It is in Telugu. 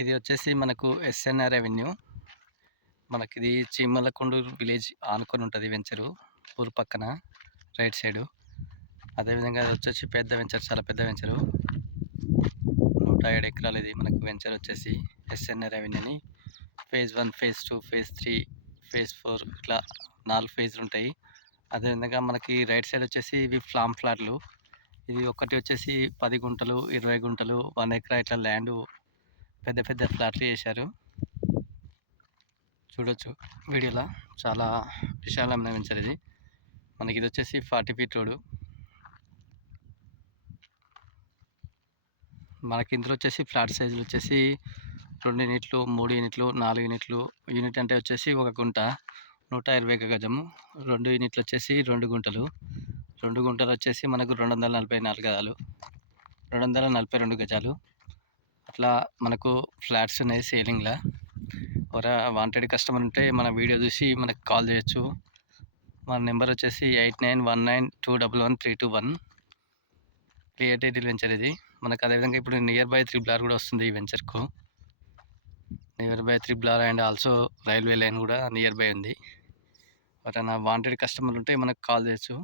ఇది వచ్చేసి మనకు ఎస్ఎన్ఆర్ రెవెన్యూ. మనకిది చీమలకొండూరు విలేజ్ ఆనుకొని ఉంటుంది వెంచరు, ఊరు పక్కన రైట్ సైడు. అదేవిధంగా అది వచ్చేసి పెద్ద వెంచర్, చాలా పెద్ద వెంచరు. 107 ఎకరాలు ఇది మనకు వెంచర్ వచ్చేసి ఎస్ఎన్ఆర్ రెవెన్యూ అని. ఫేజ్ 1, ఫేజ్ 2, ఫేజ్ 3, ఫేజ్ 4 ఇట్లా 4 ఫేజ్లు ఉంటాయి. అదేవిధంగా మనకి రైట్ సైడ్ వచ్చేసి ఇవి ఫ్లాట్లు. ఇది ఒకటి వచ్చేసి 10 గుంటలు, 20 గుంటలు, 1 ఎకరా ఇట్లా ల్యాండ్ పెద్ద పెద్ద ఫ్లాట్లు చేశారు. చూడొచ్చు వీడియోలో, చాలా విశాలమైన వెంచర్ ఇది. మనకి ఇది వచ్చేసి 40 ఫీట్ రోడ్డు. మనకి ఇందులో వచ్చేసి ఫ్లాట్ సైజులు వచ్చేసి 2 యూనిట్లు, 3 యూనిట్లు, 4 యూనిట్లు. యూనిట్ అంటే వచ్చేసి 1 గుంట, 121 గజము. 2 యూనిట్లు వచ్చేసి 2 గుంటలు. 2 గుంటలు వచ్చేసి మనకు 244 గజాలు, 242 గజాలు. అట్లా మనకు ఫ్లాట్స్ ఉన్నాయి సేలింగ్లో. ఎవరా వాంటెడ్ కస్టమర్ ఉంటే మన వీడియో చూసి మనకు కాల్ చేయొచ్చు. మన నెంబర్ వచ్చేసి 8919211321. క్లియర్ టైటిల్ వెంచర్ ఇది మనకు. అదేవిధంగా ఇప్పుడు నియర్ బై 3R కూడా వస్తుంది ఈ వెంచర్కు. Nearby 3R and also railway line కూడా నియర్ బై ఉంది. ఎవరైనా వాంటెడ్ కస్టమర్ ఉంటే మనకు కాల్ చేయొచ్చు.